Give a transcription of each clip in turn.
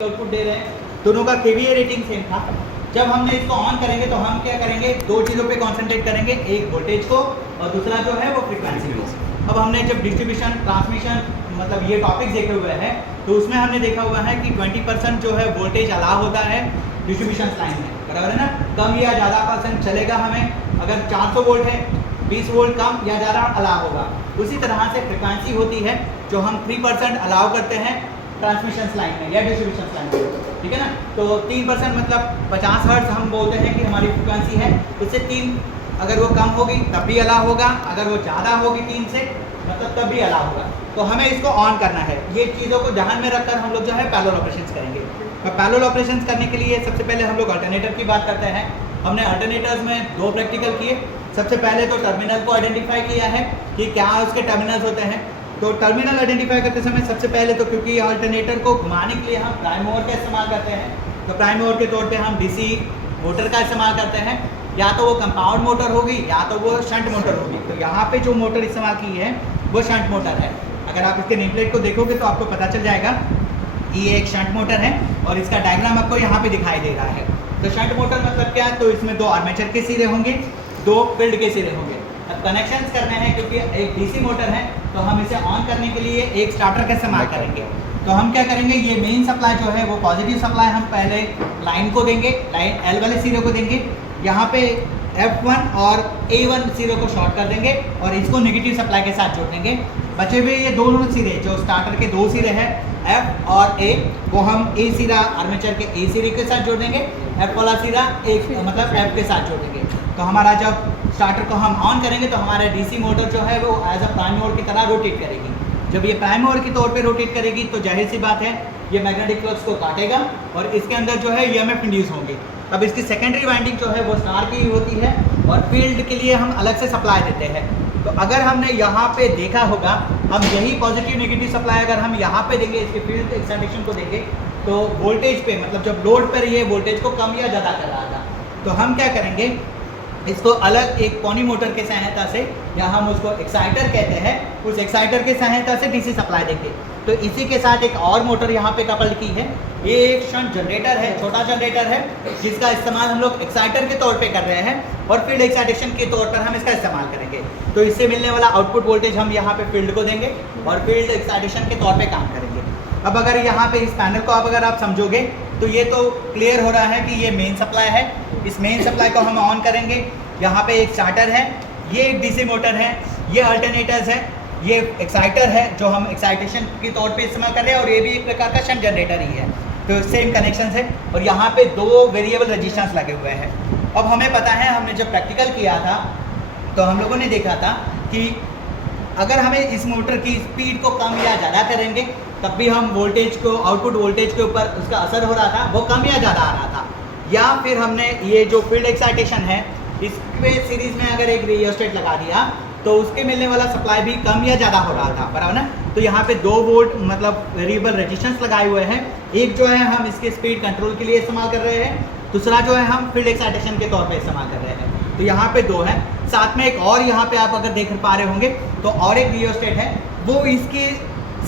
Output दे रहे हैं, दोनों का केवीए रेटिंग सेम था। जब हमने इसको ऑन करेंगे तो हम क्या करेंगे, दो चीज़ों पे कंसंट्रेट करेंगे, एक वोल्टेज को और दूसरा जो है वो फ्रीक्वेंसी को। अब हमने जब डिस्ट्रीब्यूशन ट्रांसमिशन मतलब ये टॉपिक्स देखे हुए हैं तो उसमें हमने देखा हुआ है कि 20% जो है वोल्टेज अलाउ होता है डिस्ट्रीब्यूशन लाइन में, बराबर है ना। कम या ज़्यादा परसेंट चलेगा हमें, अगर 400 वोल्ट है 20 वोल्ट कम या ज़्यादा अलाउ होगा। उसी तरह से फ्रिक्वेंसी होती है जो हम 3% अलाउ करते हैं ट्रांसमिशन लाइन में या डिस्ट्रीब्यूशन लाइन में, ठीक है ना। तो 3% मतलब 50 हर्ट्ज हम बोलते हैं कि हमारी फ्रिक्वेंसी है, उससे 3 अगर वो कम होगी तब भी अलाउ होगा, अगर वो ज़्यादा होगी 3 से मतलब तब भी अलाउ होगा। तो हमें इसको ऑन करना है। ये चीज़ों को ध्यान में रखकर हम लोग जो है पैरेलल ऑपरेशंस करेंगे। और पैरेलल ऑपरेशंस करने के लिए सबसे पहले हम लोग अल्टरनेटर की बात करते हैं। हमने अल्टरनेटर्स में 2 प्रैक्टिकल किए। सबसे पहले तो टर्मिनल को आइडेंटिफाई किया है कि क्या उसके टर्मिनल्स होते हैं। तो टर्मिनल आइडेंटिफाई करते समय सबसे पहले तो क्योंकि अल्टरनेटर को घुमाने के लिए हम प्राइम मूवर का इस्तेमाल करते हैं, तो प्राइम मूवर के तौर पे हम डीसी मोटर का इस्तेमाल करते हैं। या तो वो कंपाउंड मोटर होगी या तो वो शंट मोटर होगी। तो यहाँ पे जो मोटर इस्तेमाल की है वो शंट मोटर है। अगर आप इसके नेम प्लेट को देखोगे तो आपको पता चल जाएगा ये एक शंट मोटर है और इसका डायग्राम आपको यहाँ पे दिखाई दे रहा है। तो शंट मोटर मतलब क्या, तो इसमें 2 आर्मेचर के सिरे होंगे, 2 फील्ड के सिरे होंगे। अब कनेक्शंस करने हैं क्योंकि एक डीसी मोटर है तो हम इसे ऑन करने के लिए एक स्टार्टर का इस्तेमाल करेंगे। तो हम क्या करेंगे, ये मेन सप्लाई जो है वो पॉजिटिव सप्लाई हम पहले लाइन को देंगे, लाइन एल वाले सिरे को देंगे। यहाँ पे F1 और A1 सिरे को शॉर्ट कर देंगे और इसको नेगेटिव सप्लाई के साथ जोड़ देंगे। बचे हुए ये दोनों सिरे जो स्टार्टर के 2 सिरे हैं F और A, वो हम A सिरा आर्मेचर के A सिरे के साथ जोड़ देंगे, F वाला सिरा एक मतलब F के साथ जोड़ देंगे। तो हमारा जब स्टार्टर को हम ऑन करेंगे तो हमारा डीसी मोटर जो है वो एज अ प्राइम मूवर की तरह रोटेट करेगी। जब ये प्राइम मूवर के तौर पे रोटेट करेगी तो जाहिर सी बात है ये मैग्नेटिक फ्लक्स को काटेगा और इसके अंदर जो है EMF इंड्यूस होंगे। अब इसकी सेकेंडरी वाइंडिंग जो है वो स्टार की होती है और फील्ड के लिए हम अलग से सप्लाई देते हैं। तो अगर हमने यहाँ पे देखा होगा, हम यही पॉजिटिव नेगेटिव सप्लाई अगर हम यहाँ पे देंगे, इसके फील्ड एक्साइटेशन को देंगे, तो वोल्टेज पे मतलब जब लोड पर ये वोल्टेज को कम या ज़्यादा कर रहा था, तो हम क्या करेंगे, इसको अलग एक पॉनी मोटर के सहायता से या हम उसको एक्साइटर कहते हैं, उस एक्साइटर के सहायता से डीसी सप्लाई देंगे। तो इसी के साथ एक और मोटर यहाँ पे कपल्ड की है। ये एक शंट जनरेटर है, छोटा जनरेटर है जिसका इस्तेमाल हम लोग एक्साइटर के तौर पे कर रहे हैं और फील्ड एक्साइटेशन के तौर पर हम इसका इस्तेमाल करेंगे। तो इससे मिलने वाला आउटपुट वोल्टेज हम यहाँ पे फील्ड को देंगे और फील्ड एक्साइटेशन के तौर पे काम करेंगे। अब अगर यहाँ पे इस पैनल को अगर आप समझोगे तो ये तो क्लियर हो रहा है कि ये मेन सप्लाई है। इस मेन सप्लाई को हम ऑन करेंगे, यहाँ पे एक स्टार्टर है, ये एक डीसी मोटर है, ये अल्टरनेटर्स है, ये एक्साइटर है जो हम एक्साइटेशन के तौर पे इस्तेमाल कर रहे हैं और ये भी एक प्रकार का शंट जनरेटर ही है। तो सेम कनेक्शन है और यहाँ पे 2 वेरिएबल रेजिस्टेंस लगे हुए हैं। अब हमें पता है, हमने जब प्रैक्टिकल किया था तो हम लोगों ने देखा था कि अगर हमें इस मोटर की स्पीड को कम या ज़्यादा करेंगे तब भी हम वोल्टेज को, आउटपुट वोल्टेज के ऊपर उसका असर हो रहा था, वो कम या ज़्यादा आ रहा था। या फिर हमने ये जो फील्ड एक्साइटेशन है इसके सीरीज़ में अगर एक रियोस्टेट लगा दिया तो उसके मिलने वाला सप्लाई भी कम या ज़्यादा हो रहा था, बराबर ना। तो यहाँ पे 2 वोल्ट मतलब वेरिएबल रेजिस्टेंस लगाए हुए हैं। एक जो है हम इसके स्पीड कंट्रोल के लिए इस्तेमाल कर रहे हैं, दूसरा जो है हम फील्ड एक्साइटेशन के तौर पे इस्तेमाल कर रहे हैं। तो यहाँ पे 2 हैं, साथ में एक और यहाँ पे आप अगर देख पा रहे होंगे तो और एक रियोस्टेट है, वो इसके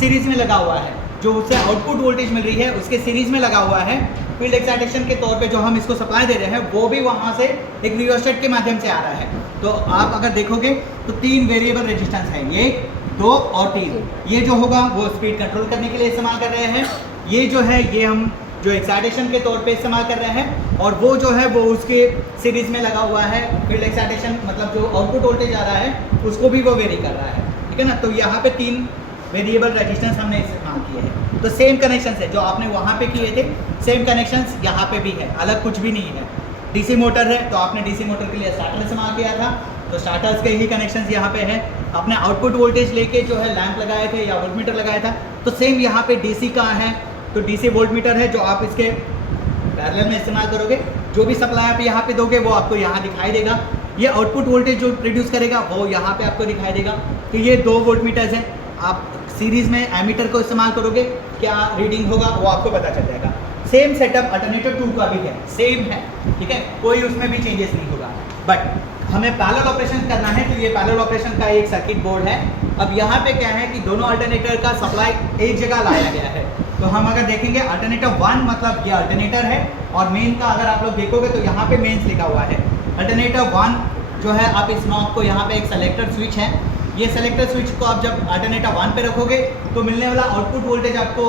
सीरीज़ में लगा हुआ है, जो उससे आउटपुट वोल्टेज मिल रही है उसके सीरीज़ में लगा हुआ है। फील्ड एक्साइटेशन के तौर पे जो हम इसको सप्लाई दे रहे हैं वो भी वहाँ से एक रियोस्टेट के माध्यम से आ रहा है। तो आप अगर देखोगे तो 3 वेरिएबल रेजिस्टेंस है, 1, 2 और 3। ये जो होगा वो स्पीड कंट्रोल करने के लिए इस्तेमाल कर रहे हैं, ये जो है ये हम जो एक्साइटेशन के तौर पे इस्तेमाल कर रहे हैं, और वो जो है वो उसके सीरीज़ में लगा हुआ है। फील्ड एक्साइटेशन मतलब जो आउटपुट वोल्टेज आ रहा है उसको भी वो वेरी कर रहा है, ठीक है ना। तो यहाँ पे 3 वेरिएबल रेजिस्टेंस हमने इस्तेमाल किए हैं। तो सेम कनेक्शन है जो आपने वहाँ पे किए थे, सेम कनेक्शंस यहाँ पे भी है, अलग कुछ भी नहीं है। डीसी मोटर है तो आपने डीसी मोटर के लिए स्टार्टर इस्तेमाल किया था, तो स्टार्टर्स के ही कनेक्शंस यहाँ पे है। आपने आउटपुट वोल्टेज लेके जो है लैंप लगाए थे या वोल्टमीटर लगाया था, तो सेम यहाँ पे डीसी का है, तो डीसी वोल्टमीटर है जो आप इसके पैरेलल में इस्तेमाल करोगे। जो भी सप्लाई आप यहाँ पे दोगे वो आपको यहाँ दिखाई देगा। ये आउटपुट वोल्टेज जो प्रोड्यूस करेगा वो यहाँ पे आपको दिखाई देगा। तो ये 2 वोल्टमीटर्स हैं, आप सीरीज़ में एमीटर को इस्तेमाल करोगे, क्या रीडिंग होगा वो आपको पता चल जाएगा। सेम सेटअप अल्टरनेटर 2 का भी है, सेम है, ठीक है, कोई उसमें भी चेंजेस नहीं होगा। बट हमें पैरेलल ऑपरेशन करना है तो ये पैरेलल ऑपरेशन का एक सर्किट बोर्ड है। अब यहाँ पे क्या है कि दोनों अल्टरनेटर का सप्लाई एक जगह लाया गया है। तो हम अगर देखेंगे अल्टरनेटर 1 मतलब ये अल्टरनेटर है, और मेन का अगर आप लोग देखोगे तो यहाँ पे मेंस लिखा हुआ है। अल्टरनेटर 1 जो है, आप इस नॉब को यहाँ पे एक सेलेक्टर स्विच है, ये सेलेक्टर स्विच को आप जब अल्टरनेटर 1 पे रखोगे तो मिलने वाला आउटपुट वोल्टेज आपको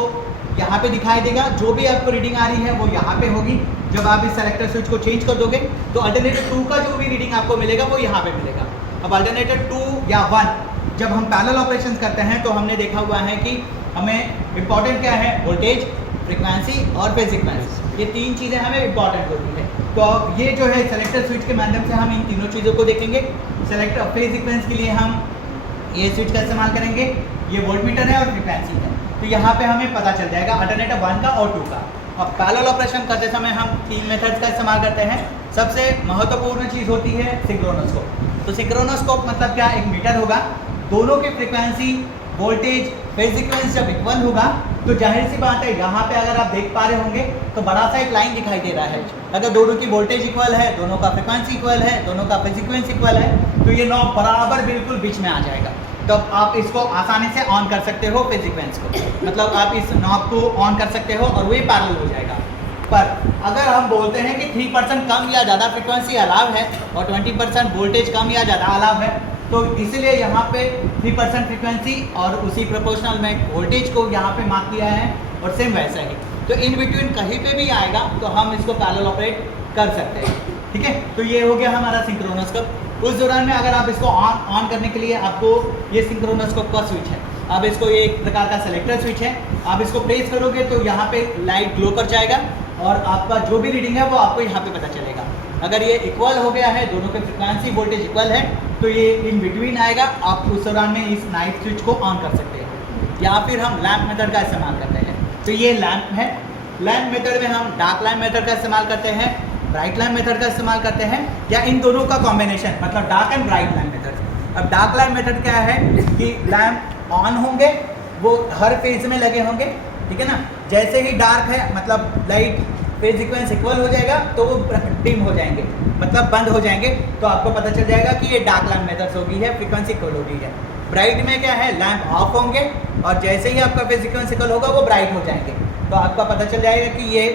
यहाँ पे दिखाई देगा। जो भी आपको रीडिंग आ रही है वो यहाँ पे होगी। जब आप इस सेलेक्टर स्विच को चेंज कर दोगे तो अल्टरनेटर 2 का जो भी रीडिंग आपको मिलेगा वो यहाँ पे मिलेगा। अब अल्टरनेटर 2 या 1 जब हम पैरेलल ऑपरेशन करते हैं तो हमने देखा हुआ है कि हमें इम्पॉर्टेंट क्या है, वोल्टेज, फ्रिक्वेंसी और फेज सीक्वेंस, ये 3 चीज़ें हमें इम्पॉर्टेंट होती है। तो ये जो है सेलेक्टर स्विच के माध्यम से हम इन तीनों चीज़ों को देखेंगे। सेलेक्टर फेज सीक्वेंस के लिए हम ये स्विच का इस्तेमाल करेंगे, ये वोल्टमीटर है और फ्रिक्वेंसी है। तो यहाँ पे हमें पता चल जाएगा अल्टरनेटर 1 का और 2 का। अब पैरेलल ऑपरेशन करते समय हम 3 मेथड्स का इस्तेमाल करते हैं। सबसे महत्वपूर्ण चीज़ होती है सिंक्रोनोस्कोप। तो सिंक्रोनोस्कोप मतलब क्या, एक मीटर होगा, दोनों की फ्रिक्वेंसी, वोल्टेज, फेज सीक्वेंस जब इक्वल होगा तो जाहिर सी बात है यहाँ पे अगर आप देख पा रहे होंगे तो बड़ा सा एक लाइन दिखाई दे रहा है। अगर दोनों की वोल्टेज इक्वल है, दोनों का फ्रिक्वेंसी इक्वल है, दोनों का फेज सीक्वेंस इक्वल है, तो ये नॉब बराबर बिल्कुल बीच में आ जाएगा। तो आप इसको आसानी से ऑन कर सकते हो फेज सीक्वेंस को, मतलब आप इस नॉब को ऑन कर सकते हो और वही पैरेलल हो जाएगा। पर अगर हम बोलते हैं कि 3% कम या ज़्यादा फ्रिक्वेंसी अलाव है और 20% वोल्टेज कम या ज़्यादा अलाव है, तो इसलिए यहाँ पे 3% फ्रिक्वेंसी और उसी प्रोपोर्शनल में वोल्टेज को यहाँ पे मार्क किया है, और सेम वैसा ही। तो इन बिटवीन कहीं पे भी आएगा तो हम इसको पैरेलल ऑपरेट कर सकते हैं, ठीक है। तो ये हो गया हमारा सिंक्रोनोस्कोप। उस दौरान में अगर आप इसको ऑन करने के लिए आपको ये सिंक्रोनोस्कोप का स्विच है, अब इसको ये एक प्रकार का सेलेक्टर स्विच है, आप इसको प्रेस करोगे तो यहाँ पे लाइट ग्लो कर जाएगा और आपका जो भी रीडिंग है वो आपको यहाँ पे पता चलेगा। अगर ये इक्वल हो गया है, दोनों के फ्रिक्वेंसी वोल्टेज इक्वल है, तो ये इन बिटवीन आएगा। आप उस दौरान में इस नाइट स्विच को ऑन कर सकते हैं, या फिर हम लैंप मेथड का इस्तेमाल करते हैं। तो ये लैंप है, लैंप मेथड में हम डार्क लैंप मेथड का इस्तेमाल करते हैं, ब्राइट लैंप मेथड का इस्तेमाल करते हैं, या इन दोनों का कॉम्बिनेशन, मतलब dark and bright lamp method. अब डार्क लैंप मेथड क्या है कि लैंप ऑन होंगे, वो हर फेज में लगे होंगे, ठीक है ना। जैसे ही डार्क है मतलब लाइट फेज सीक्वेंस इक्वल हो जाएगा तो वो डिम हो जाएंगे, मतलब बंद हो जाएंगे, तो आपको पता चल जाएगा कि ये डार्क लैंप मेथड होगी है, फ्रीक्वेंसी इक्वल होगी है। ब्राइट में क्या है, लैंप ऑफ होंगे और जैसे ही आपका फेज सीक्वेंस इक्वल होगा वो ब्राइट हो जाएंगे, तो आपका पता चल जाएगा कि ये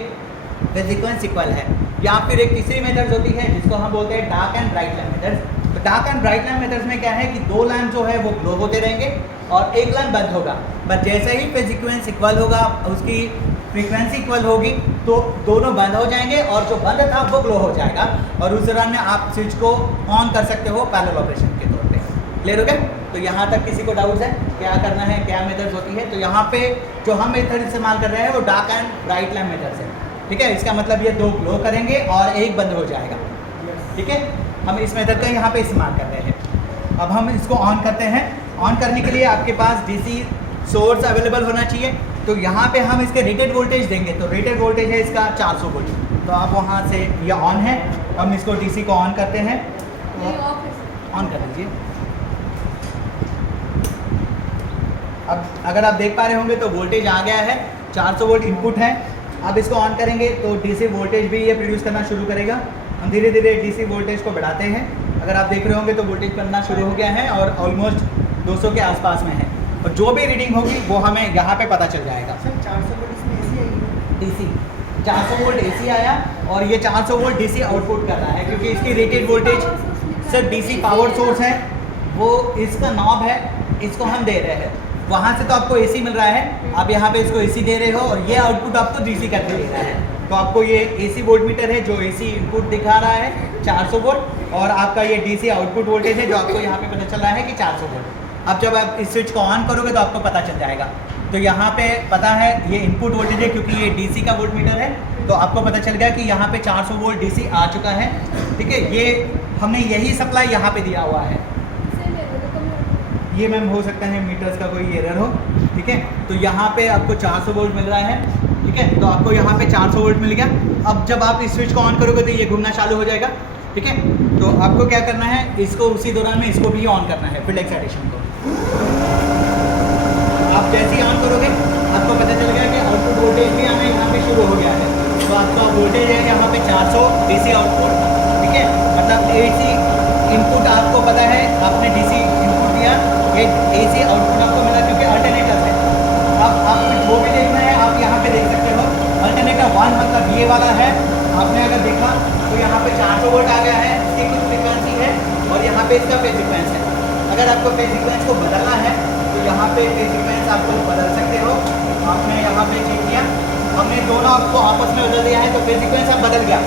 फेज सीक्वेंस इक्वल है। या फिर एक तीसरी मेथड होती है जिसको हम बोलते हैं dark and bright lamp method. तो dark and bright lamp methods में क्या है कि 2 लैंप जो है वो ग्लो होते रहेंगे और एक लैंप बंद होगा, बट जैसे ही फेज सीक्वेंस इक्वल होगा, उसकी फ्रीक्वेंसी इक्वल होगी, तो दोनों बंद हो जाएंगे और जो बंद था वो ग्लो हो जाएगा, और उस दौरान में आप स्विच को ऑन कर सकते हो पैरेलल ऑपरेशन के तौर पे। क्लियर हो गया? तो यहाँ तक किसी को डाउट्स है क्या करना है, क्या मेथड्स होती है? तो यहाँ पे जो हम मेथड इस्तेमाल कर रहे हैं वो dark and bright lamp methods है, ठीक है। इसका मतलब ये 2 ग्लो करेंगे और एक बंद हो जाएगा, ठीक है। हम इस मेथड का यहाँ पे इस्तेमाल कर रहे हैं। अब हम इसको ऑन करते हैं। ऑन करने के लिए आपके पास डीसी सोर्स अवेलेबल होना चाहिए। तो यहाँ पे हम इसके रेटेड वोल्टेज देंगे, तो रेटेड वोल्टेज है इसका 400 वोल्ट। तो आप वहाँ से ये ऑन है, हम इसको डीसी को ऑन करते हैं, तो ऑन कर दीजिए। अब अगर आप देख पा रहे होंगे तो वोल्टेज आ गया है, 400 वोल्ट इनपुट है। अब इसको ऑन करेंगे तो डीसी वोल्टेज भी ये प्रोड्यूस करना शुरू करेगा। हम धीरे धीरे डीसी वोल्टेज को बढ़ाते हैं। अगर आप देख रहे होंगे तो वोल्टेज करना शुरू हो गया है और ऑलमोस्ट 200 के आसपास में है, और जो भी रीडिंग होगी वो हमें यहाँ पे पता चल जाएगा। सर 400 वोल्ट इसमें एसी आई, डीसी 400 वोल्ट एसी आया और ये 400 वोल्ट डीसी आउटपुट कर रहा है, क्योंकि इसकी rated voltage sir DC power source है, वो इसका नॉब है, इसको हम दे रहे हैं। वहाँ से तो आपको एसी मिल रहा है, आप यहाँ पे इसको एसी दे रहे हो और ये आउटपुट आपको डीसी करके दे रहा है। तो आपको ये एसी वोल्टमीटर है जो एसी इनपुट दिखा रहा है 400 वोल्ट, और आपका ये डीसी आउटपुट वोल्टेज है जो आपको यहाँ पे पता चल रहा है कि 400 वोल्ट। अब जब आप इस स्विच को ऑन करोगे तो आपको पता चल जाएगा। तो यहाँ पे पता है ये इनपुट वोल्टेज है, क्योंकि ये डीसी का वोल्टमीटर है, तो आपको पता चल गया कि यहाँ पे 400 वोल्ट डीसी आ चुका है, ठीक है। ये हमने यही सप्लाई यहाँ पे दिया हुआ है। ये मैम हो सकता है मीटर्स का कोई एरर हो, ठीक है। तो यहाँ पे आपको 400 वोल्ट मिल रहा है, ठीक है। तो आपको यहाँ पे 400 वोल्ट मिल गया। अब जब आप इस स्विच को ऑन करोगे तो ये घूमना चालू हो जाएगा, ठीक है। तो आपको क्या करना है, इसको उसी दौरान में इसको भी ऑन करना है, फील्ड एक्साइटेशन को। आप जैसे ही ऑन करोगे आपको पता चल गया कि आउटपुट वोल्टेज भी हमें यहाँ पे शुरू हो गया है। तो आपका वोल्टेज है यहाँ पे 400 डीसी आउटपुट, ठीक है। मतलब एसी इनपुट आपको पता है, आपने डीसी इनपुट दिया, ये एसी आउटपुट आपको मिला क्योंकि अल्टरनेटर है। अब आपको जो भी देखना है आप आप यहाँ पे देख सकते हो अल्टरनेटर 1 मतलब ये वाला है। आपने अगर देखा तो यहाँ पे 400 वोल्ट आ गया है, इसकी कुछ फ्रिक्वेंसी है और यहाँ पे इसका फेज सीक्वेंस है। अगर आपको फेज सीक्वेंस को बदलना है तो यहाँ पे फेज सीक्वेंस आपको बदल सकते हो। आपने यहाँ पे चेक किया, हमने दोनों आपको आपस में बदल दिया है तो फेज सीक्वेंस अब बदल गया,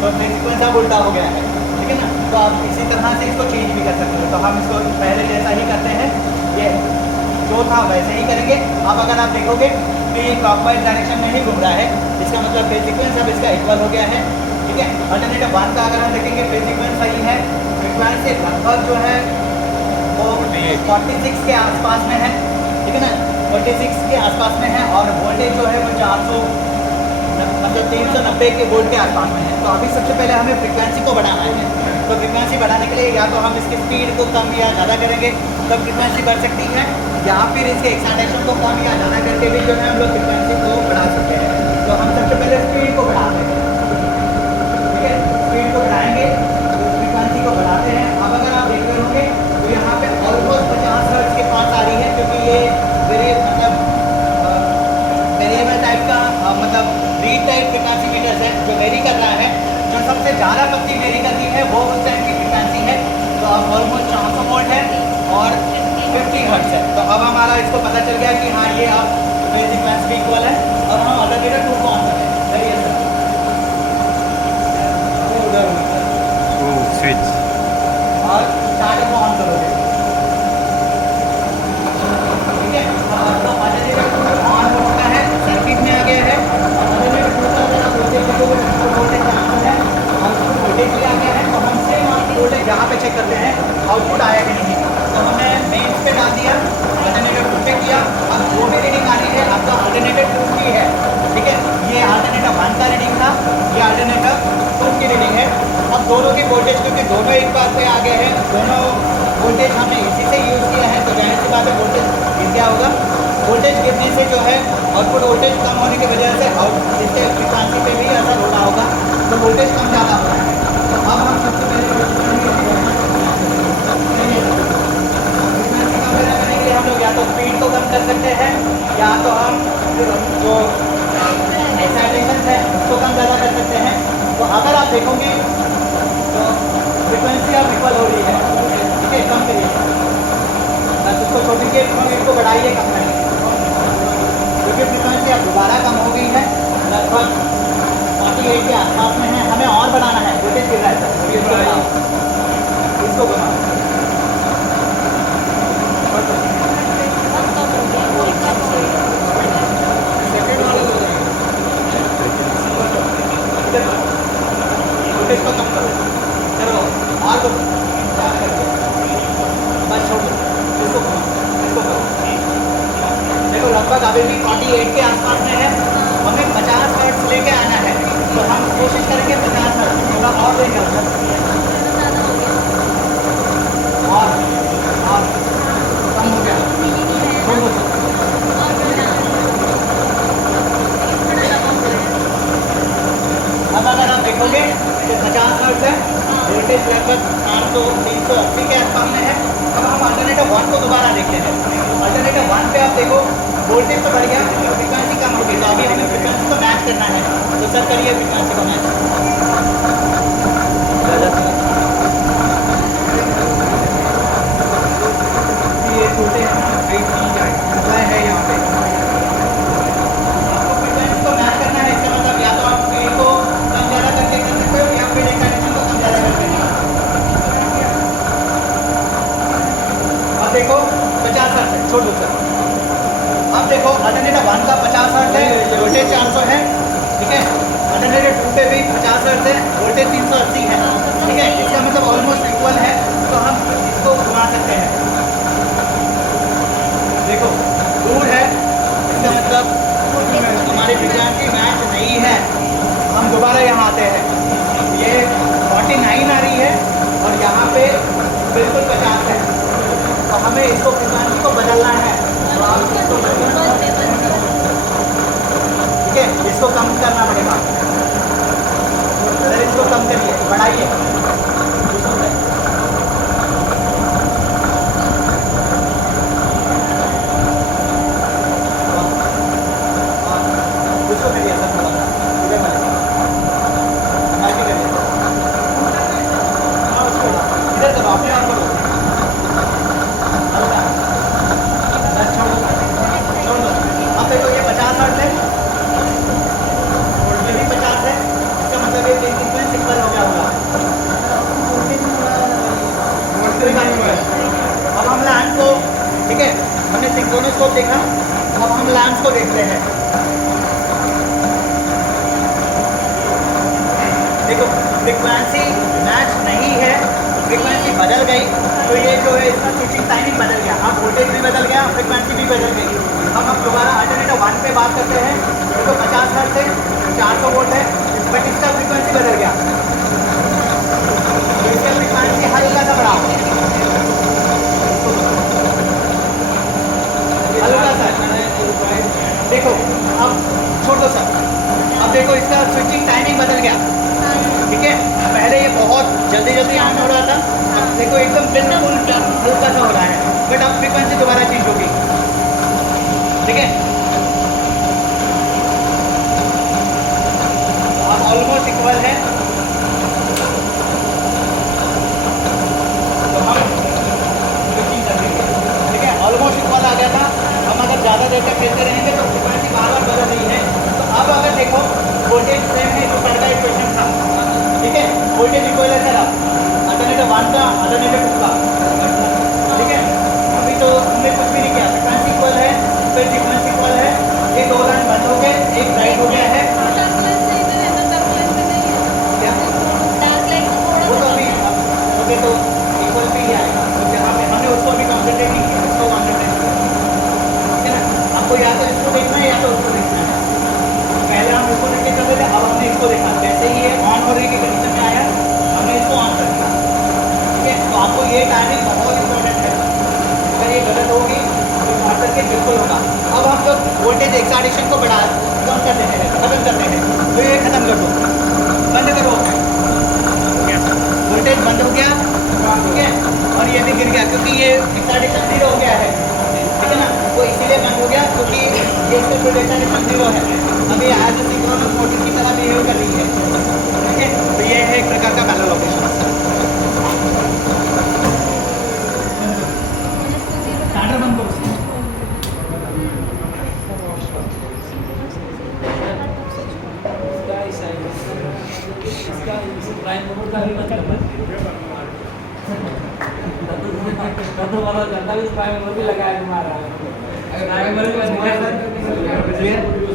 तो फेज सीक्वेंस अब उल्टा हो गया है, ठीक है ना। तो आप इसी तरह से इसको चेंज भी कर सकते हो। तो हम इसको पहले जैसा ही करते हैं, ये जो था वैसे ही करेंगे। अब अगर आप देखोगे तो ये क्लॉकवाइज डायरेक्शन में ही घूम रहा है, इसका मतलब फेज सीक्वेंस अब इसका इक्वल हो गया है, ठीक है। अल्टरनेटिव 1 का अगर हम देखेंगे फेज सीक्वेंस सही है, फ्रिक्वेंसी लगभग जो है वो 46 के आसपास में है, ठीक है ना, 46 के आसपास में है और वोल्टेज जो है वो 400 मतलब 390 के वोल्ट के आसपास में है। तो अभी सबसे पहले हमें फ्रिक्वेंसी को बढ़ाना है। तो फ्रिक्वेंसी बढ़ाने के लिए या तो हम इसकी स्पीड को कम या ज़्यादा करेंगे तब फ्रिक्वेंसी बढ़ सकती है, या फिर इसके एक्साइटेशन को कम या ज़्यादा करके भी जो है हम लोग फ्रिक्वेंसी को बढ़ा सकते हैं। तो हम सबसे पहले स्पीड को बढ़ाते हैं, ठीक है, स्पीड को बढ़ाएंगे तो फ्रिक्वेंसी को बढ़ाते हैं। अब अगर आप देख रहे होंगे तो यहाँ पे ऑलमोस्ट 50 हर्ट्ज के पास आ रही है, क्योंकि ये वेरिएबल टाइप का मतलब रीड टाइप फ्रिक्वेंसी मीटर्स है जो वेरी कर रहा है। जो सबसे ज़्यादा पत्ती वेरी करती है वो उस टाइप की फ्रिक्वेंसी है। तो अब ऑलमोस्ट 400 वोल्ट है और 50 हर्ट्ज है। तो अब हमारा इसको पता चल गया कि हाँ ये अब फेज सीक्वेंस भी इक्वल है। अब हम अल्टरनेटर 2 को ऑन करें, वेरी अच्छा उधर स्विच और स्टार्टर को ऑन करोगे, ठीक है। तो अल्टरनेटर 2 ऑन हो चुका है, सर्किट में आ गया है। अल्टरनेटर 2 का अगर आप वोल्टेज देखोगे तो वोल्टेज यहाँ है, आउटपुट वोल्टेज भी आ गया है। तो हम सेम आउटपुट वोल्टेज यहाँ पे चेक करते हैं आउटपुट आया कि नहीं। तो हमने मेन्स पे डाल दिया, अल्टरनेटर 2 पे किया, अब जो भी रीडिंग आ रही है आपका अल्टरनेटर 2 की है, ठीक है। ये अल्टरनेटर 1 का रीडिंग था, ये अल्टरनेटर 2 की रीडिंग है। अब दोनों की वोल्टेज क्योंकि दोनों एक बार पे आ गए हैं, दोनों वोल्टेज हमने इसी से यूज़ किया है, तो जाहिर सी बात है वोल्टेज गिर क्या होगा। वोल्टेज गिरने से जो है आउटपुट वोल्टेज कम होने की वजह से इसके फ्रिक्वेंसी पे भी असर हो रहा होगा, तो वोल्टेज कम ज़्यादा हो रहा है। तो अब हम सबसे पहले फ्रिक्वेंसी कम करने के लिए हम लोग या तो स्पीड को कम कर सकते हैं, या तो हम जो एक्साइटेशन है उसको कम ज़्यादा कर सकते हैं। तो अगर आप देखोगे तो फ्रिक्वेंसी अब इक्वल हो रही है, ठीक है। कम करिए, बस उसको छोटी के इसको बढ़ाइए, कम करिए, क्योंकि फ्रिक्वेंसी अब दोबारा कम हो गई है, लगभग 48 के आसपास में है। हमें और बढ़ाना है, वोल्टेज गिर रहा है सर, इसको बढ़ाओ, इसको बढ़ाओ। वोल्टेज को कम करो, करो और करो, बस छोड़ो, इसको करो। देखो लगभग अभी भी 48 के आसपास में है, हमें 50 हर्ट्ज लेके आना है। तो हम कोशिश करेंगे 50 हर्ट्ज, थोड़ा और देंगे उधर और कम हो गया, छोड़ दो। अब अगर आप देखोगे तो 50 हर्ट्ज है, वोल्टेज लगभग 380 के आसपास में है। अब हम अल्टरनेटर 1 को दोबारा देखते हैं। अल्टरनेटर 1 पे आप देखो वोल्टेज तो बढ़ गया, फ्रिक्वेंसी कम हो गई। तो अभी हमें फ्रिक्वेंसी को मैच करना है, तो सर करिए फ्रिक्वेंसी को मैच। ये छोटे है यहाँ पे, आपको फ्रिक्वेंसी को मैच करना है। इसका मतलब या तो आप स्पीड को कम ज़्यादा करके कर सकते हो, या फिर एक्साइटेशन को कम ज़्यादा करके नहीं। अब देखो 50 हर्ट्ज है, छोड़ दो सर। अब देखो अल्टरनेटर 1 का 50 हर्ट्ज है, वोल्टेज 400 है, ठीक है। अल्टरनेटर 2 पे भी 50 हर्ट्ज है, वोल्टेज 380 है, ठीक है। इसका मतलब ऑलमोस्ट इक्वल है, तो हम इसको घुमा सकते हैं। देखो दूर है, इसका मतलब हमारी फ्रिक्वेंसी मैच नहीं है। हम दोबारा यहाँ आते हैं, ये 49 आ रही है और यहाँ पे बिल्कुल 50 है। तो हमें इसको फ्रिक्वेंसी को बदलना है, तो आप इसको ठीक है, इसको कम करना पड़ेगा। सर इसको कम करिए, बढ़ाइए, करिए सर थोड़ा सा इधर वाले संभाल के करिए इधर करो अपने आप करो हल्का बस छोड़ दो अब देखो ये 50 हर्ट्ज है ये भी 50 है इसका मतलब ये फ्रीक्वेंसी सिंपल हो गया होगा अब हम लैंप को ठीक है हमने सिंक्रोनोस्कोप देखा अब हम लैंप को देखते हैं देखो फ्रीक्वेंसी मैच नहीं है फ्रीक्वेंसी बदल गई तो ये जो है इसका स्विचिंग टाइमिंग बदल गया अब वोल्टेज भी बदल गया फ्रीक्वेंसी भी बदल गई हम अब दोबारा अल्टरनेटर 1 पे बात करते हैं तो 50 हर्ट्ज है 400 वोल्ट है बट इसका फ्रीक्वेंसी बदल गया तो इसका फ्रीक्वेंसी हल्का सा बढ़ा हल्का सा देखो अब छोड़ दो सर अब देखो इसका स्विचिंग टाइमिंग बदल गया ठीक है पहले ये बहुत जल्दी जल्दी ऑन हो रहा था अब देखो एकदम बिल्कुल हल्का सा हो रहा है बट अब फ्रीक्वेंसी दोबारा चेंज होगी ठीक है अब ऑलमोस्ट इक्वल है तो हम स्विचिंग कर देंगे ठीक है ऑलमोस्ट इक्वल आ गया था हम अगर ज़्यादा देर तक खेलते रहेंगे तो फ्रीक्वेंसी बार बार बदल रही है तो अब अगर देखो वोल्टेज सेम है जो सर का इक्वेशन था ठीक है वोल्टेज इक्वल है सर अब अल्टरनेटर 1 का अल्टरनेटर 2 का ठीक है अभी तो हमने कुछ भी नहीं किया फ्रीक्वेंसी इक्वल है फिर सीक्वेंस इक्वल है ये दो लाइन बंद हो गए एक राइट हो गया है क्या वो तो अभी ओके तो इक्वल भी ही आएगा तो जहाँ पे हमने उसको अभी कॉन्सेंट्रेट नहीं किया उसको कॉन्सेंट्रेट किया ठीक है ना आपको या तो इसको देखना है या तो उसको देखना है पहले हम इसको देख के चल रहे थे अब हमने इसको देखा जैसे ही ये ऑन होने की कंडीशन में आया हमने इसको ऑन कर दिया ठीक है तो आपको ये टाइमिंग बहुत इंपॉर्टेंट है अगर ये गलत होगी तो बात करके बिल्कुल होगा अब हम जब वोल्टेज एक्साइटेशन को बढ़ा कम कर देते हैं खत्म करते हैं तो ये खत्म कर दो बंद करो वोल्टेज बंद हो गया ठीक है और ये भी गिर गया क्योंकि ये एक्साइटेशन 0 हो गया है ठीक है ना तो इसीलिए बंद हो गया क्योंकि ये इसका एक्साइटेशन 0 है अभी एज ए सिंक्रोनस मोटर की तरह बिहेव कर रही है ठीक है तो ये है एक प्रकार का पैरेलल ऑपरेशन स्टार्टर बंद करो तो वाला जनता भी प्राइमरी लगाया हमारा प्राइमरी का